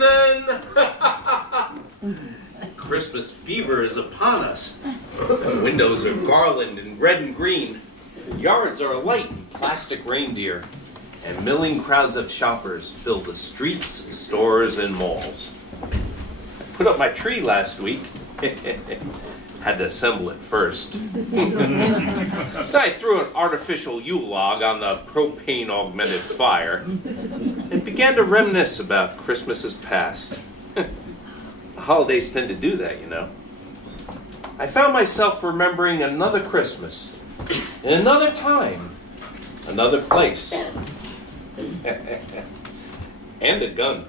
season! Christmas fever is upon us. The windows are garlanded in red and green. Yards are alight in plastic reindeer. And milling crowds of shoppers fill the streets, stores, and malls. I put up my tree last week. Had to assemble it first. Then I threw an artificial Yule log on the propane-augmented fire and began to reminisce about Christmases past. The holidays tend to do that, you know. I found myself remembering another Christmas, in another time, another place, and a gun.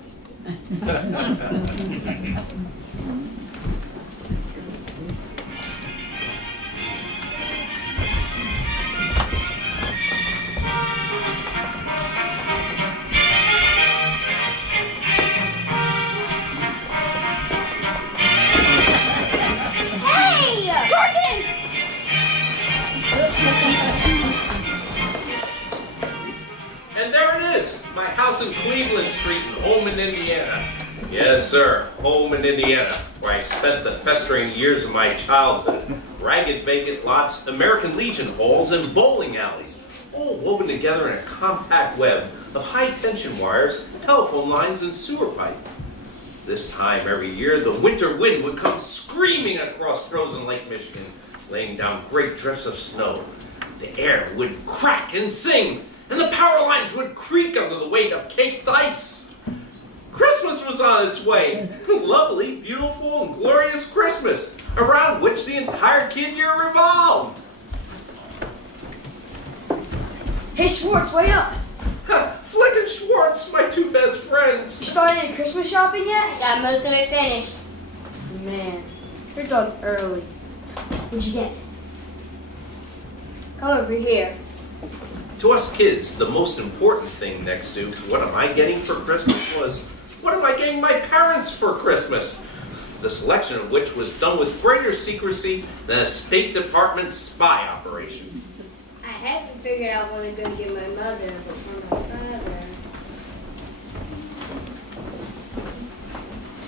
And there it is, my house in Cleveland Street in Holman, Indiana. Yes, sir, Holman, Indiana, where I spent the festering years of my childhood. Ragged vacant lots, American Legion halls, and bowling alleys, all woven together in a compact web of high-tension wires, telephone lines, and sewer pipe. This time every year, the winter wind would come screaming across frozen Lake Michigan, laying down great drifts of snow. The air would crack and sing, and the power lines would creak under the weight of caked ice. Christmas was on its way. Lovely, beautiful, and glorious Christmas, around which the entire kid year revolved. Hey, Schwartz, wait up. Flick and Schwartz, my two best friends. You started any Christmas shopping yet? Got most of it finished. Man, you're done early. What'd you get? Come over here. To us kids, the most important thing next to what am I getting for Christmas was, what am I getting my parents for Christmas? The selection of which was done with greater secrecy than a State Department spy operation. I haven't figured out what I'm going to give my mother, but for my father.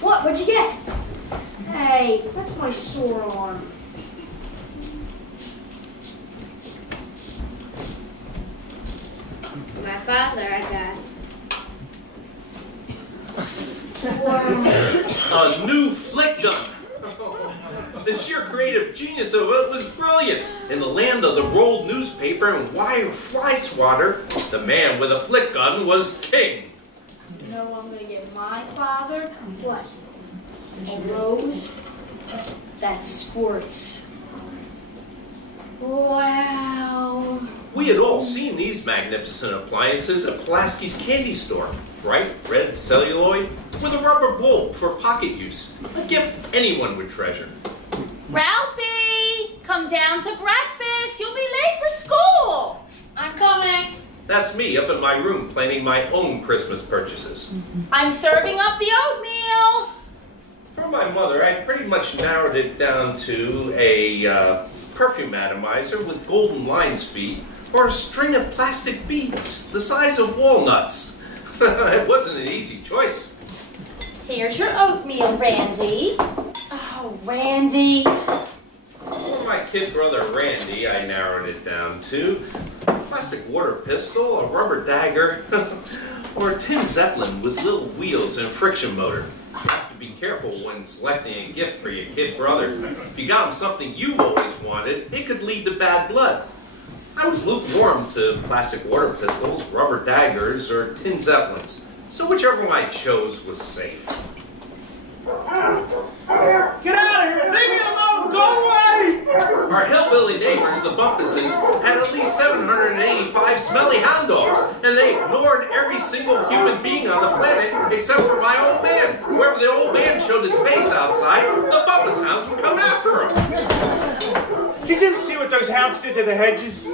What'd you get? Hey, that's my sore arm. For my father, I got. Wow. A new flick gun. The sheer creative genius of it was brilliant. In the land of the rolled newspaper and wire fly swatter, the man with a flick gun was king. You know what I'm going to get my father? What? A rose? That squirts. Wow. We had all seen these magnificent appliances at Pulaski's candy store. Bright red celluloid with a rubber bulb for pocket use. A gift anyone would treasure. Ralphie, come down to breakfast. You'll be late for school. I'm coming. That's me up in my room planning my own Christmas purchases. I'm serving up the oatmeal. For my mother, I pretty much narrowed it down to a perfume atomizer with golden lion's feet or a string of plastic beads the size of walnuts. It wasn't an easy choice. Here's your oatmeal, Randy. Oh, Randy. For my kid brother Randy, I narrowed it down to a plastic water pistol, a rubber dagger, or a tin zeppelin with little wheels and a friction motor. You have to be careful when selecting a gift for your kid brother. If you got him something you've always wanted, it could lead to bad blood. I was lukewarm to plastic water pistols, rubber daggers, or tin zeppelins, so whichever one I chose was safe. Get out of here! Leave me alone! Go away! Our hillbilly neighbors, the Bumpases, had at least 785 smelly hound dogs, and they ignored every single human being on the planet except for my old man. Wherever the old man showed his face outside, the Bumpus hounds would come after him. You didn't see what those hounds did to the hedges?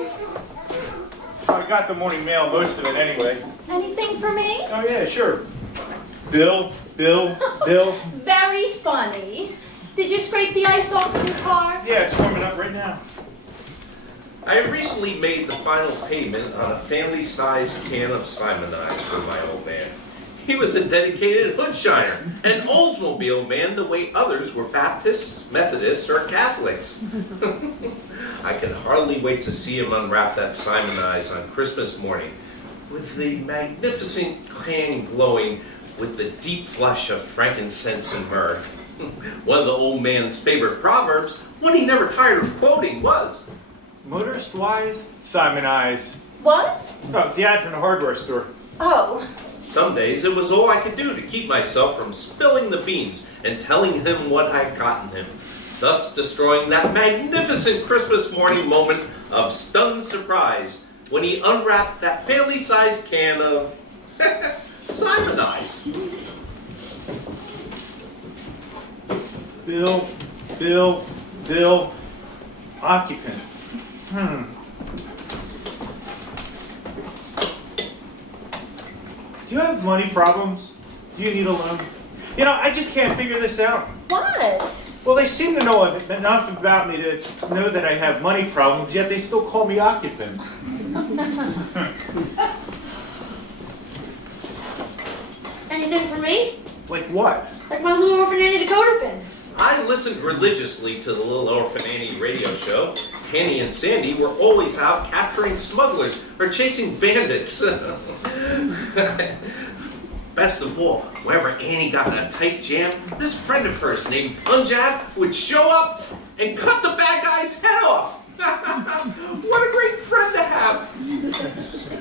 I got the morning mail, most of it anyway. Anything for me? Oh yeah, sure. Bill. Very funny. Did you scrape the ice off in your car? Yeah, it's warming up right now. I had recently made the final payment on a family-sized can of Simonides for my old man. He was a dedicated hoodshiner, an Oldsmobile man the way others were Baptists, Methodists, or Catholics. I can hardly wait to see him unwrap that Simonides on Christmas morning, with the magnificent can glowing with the deep flush of frankincense and myrrh. One of the old man's favorite proverbs, one he never tired of quoting, was, Motorist wise, Simonides. What? Oh, the ad from the hardware store. Oh. Some days it was all I could do to keep myself from spilling the beans and telling him what I'd gotten him, thus destroying that magnificent Christmas morning moment of stunned surprise when he unwrapped that family-sized can of Simonides. Bill, occupant. Do you have money problems? Do you need a loan? You know, I just can't figure this out. What? Well, they seem to know enough about me to know that I have money problems, yet they still call me occupant. Anything for me? Like what? Like my little Orphan Annie decoder pin. I listened religiously to the Little Orphan Annie radio show. Annie and Sandy were always out capturing smugglers or chasing bandits. Best of all, whenever Annie got in a tight jam, this friend of hers named Punjab would show up and cut the bad guy's head off. What a great friend to have.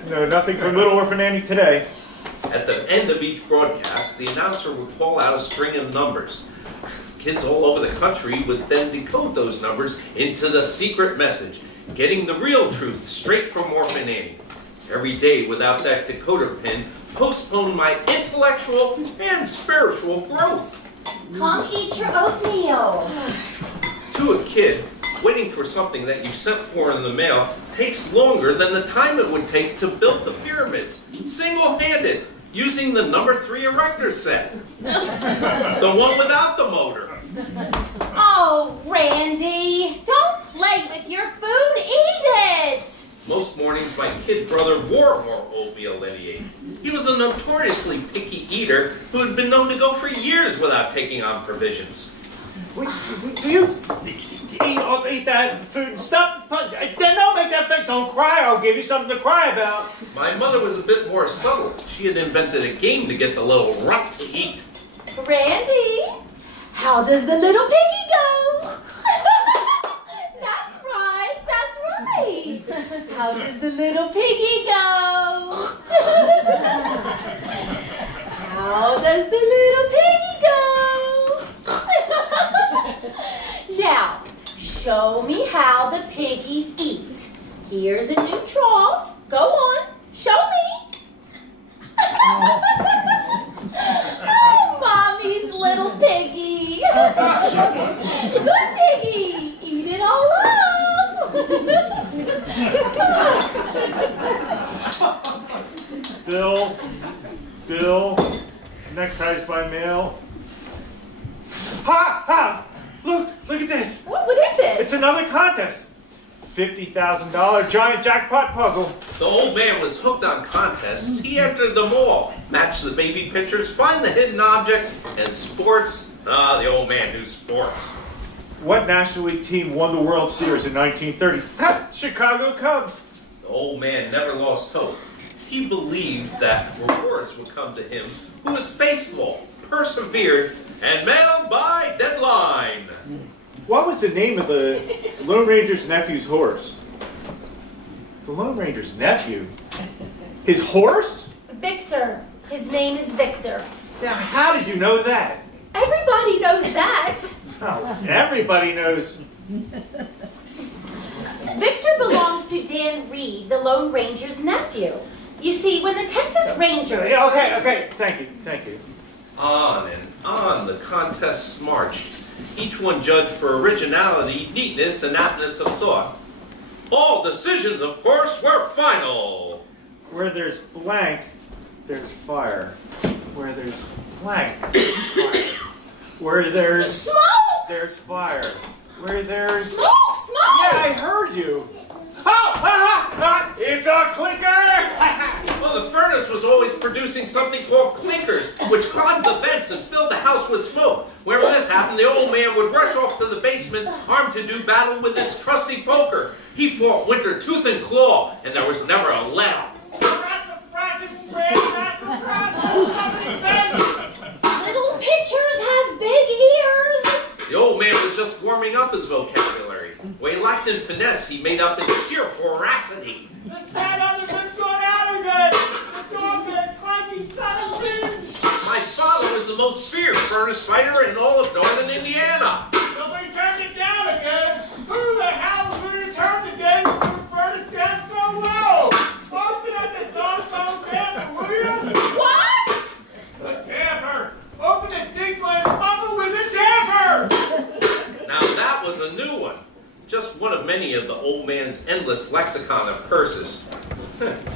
No, nothing from Little Orphan Annie today. At the end of each broadcast, the announcer would call out a string of numbers. Kids all over the country would then decode those numbers into the secret message, getting the real truth straight from Orphan Annie. Every day without that decoder pin postponed my intellectual and spiritual growth. Come eat your oatmeal. To a kid, waiting for something that you sent for in the mail takes longer than the time it would take to build the pyramids, single-handed, using the number 3 erector set. The one without the motor. Oh, Randy, don't play with your food, eat it! Most mornings my kid brother wore more oatmeal than he ate. He was a notoriously picky eater who had been known to go for years without taking on provisions. Do you eat that food and stuff? Then don't make that face. Don't cry. I'll give you something to cry about. My mother was a bit more subtle. She had invented a game to get the little runt to eat. Randy, how does the little piggy go? That's right. How does the little piggy go? How does the little piggy go? Now, show me how the piggies eat. Here's a new trough. Go on, show me. Oh, Mommy's little piggy. Good piggy. Eat it all up. Bill, neckties by mail. Ha! Look at this. What is it? It's another contest. $50,000 giant jackpot puzzle. The old man was hooked on contests. He entered them all. Match the baby pictures, find the hidden objects, and sports. The old man knew sports. What National League team won the World Series in 1930? Chicago Cubs. The old man never lost hope. He believed that rewards would come to him who was faithful, persevered, and mailed by deadline. What was the name of the Lone Ranger's nephew's horse? The Lone Ranger's nephew? His horse? Victor. His name is Victor. Now, how did you know that? Everybody knows that. Oh, everybody knows. Victor belongs to Dan Reed, the Lone Ranger's nephew. You see, when the Texas Rangers... Yeah, okay, thank you. On and on the contests marched, each one judged for originality, neatness, and aptness of thought. All decisions, of course, were final. Where there's blank, there's fire. Where there's blank, fire. Where there's... Smoke! There's fire. Where there's... Smoke! Yeah, I heard you. Oh, it's a clicker! Well, the furnace was always producing something called clinkers, which clogged the vents and filled the house with smoke. Whenever this happened, the old man would rush off to the basement, armed to do battle with his trusty poker. He fought winter tooth and claw, and there was never a let-up. Little pitchers have big ears. The old man was just warming up his vocabulary. What he lacked in finesse, he made up in sheer voracity. The sad other been gone out again! The dog that cranky son of a bitch! My father was the most feared furnace fighter in all of northern Indiana. Somebody turned it down again! Who the hell is going to turn it down when the furnace down so low? Open up the dog's own damper, will you? What? The damper! Open the dinkland bubble with a damper! Now that was a new one. Just one of many of the old man's endless lexicon of curses.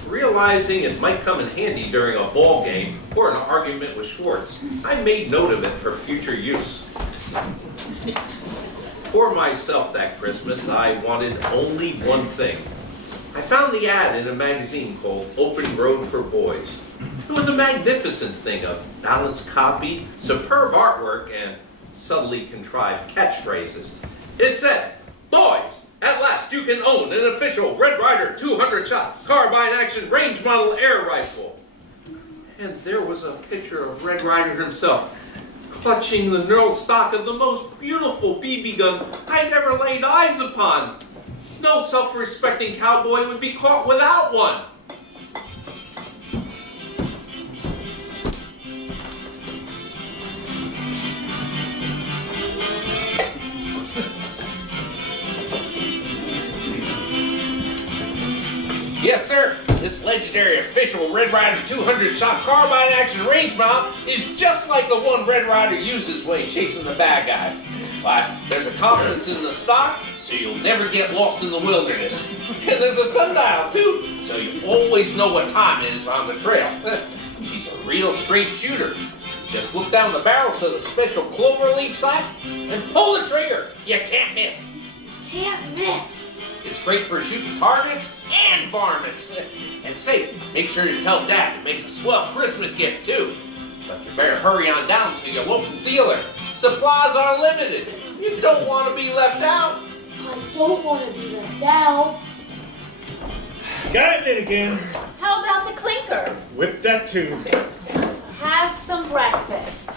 Realizing it might come in handy during a ball game or an argument with Schwartz, I made note of it for future use. For myself that Christmas, I wanted only one thing. I found the ad in a magazine called Open Road for Boys. It was a magnificent thing of balanced copy, superb artwork, and subtly contrived catchphrases. It said, "Boys, at last you can own an official Red Ryder 200-shot carbine action range model air rifle." And there was a picture of Red Ryder himself, clutching the knurled stock of the most beautiful BB gun I'd ever laid eyes upon. No self-respecting cowboy would be caught without one. Yes, sir. This legendary official Red Ryder 200-shot carbine action range mount is just like the one Red Ryder uses when he's chasing the bad guys. But there's a compass in the stock, so you'll never get lost in the wilderness. And there's a sundial, too, so you always know what time it is on the trail. She's a real straight shooter. Just look down the barrel to the special cloverleaf sight and pull the trigger. You can't miss. Can't miss. It's great for shooting targets and varmints. And say, make sure to tell Dad it makes a swell Christmas gift too. But you better hurry on down to your local dealer. Supplies are limited. You don't want to be left out. I don't want to be left out. Got it in again. How about the clinker? Whip that tube. Have some breakfast.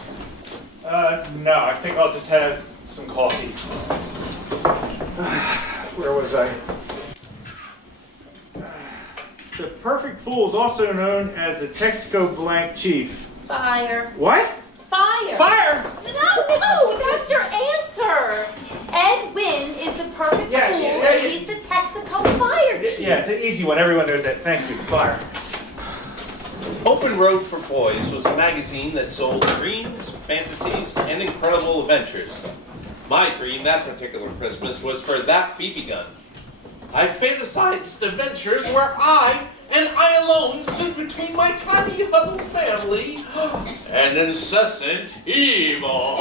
No, I think I'll just have some coffee. Where was I? The Perfect Fool is also known as the Texaco Blank Chief. Fire. What? Fire. Fire! No, that's your answer. Ed Wynn is the perfect Yeah, fool, yeah, and he's the Texaco fire chief. Yeah, it's an easy one. Everyone knows that. Thank you. Fire. Open Road for Boys was a magazine that sold dreams, fantasies, and incredible adventures. My dream that particular Christmas was for that BB gun. I fantasized adventures where I, and I alone, stood between my tiny huddled family and incessant evil.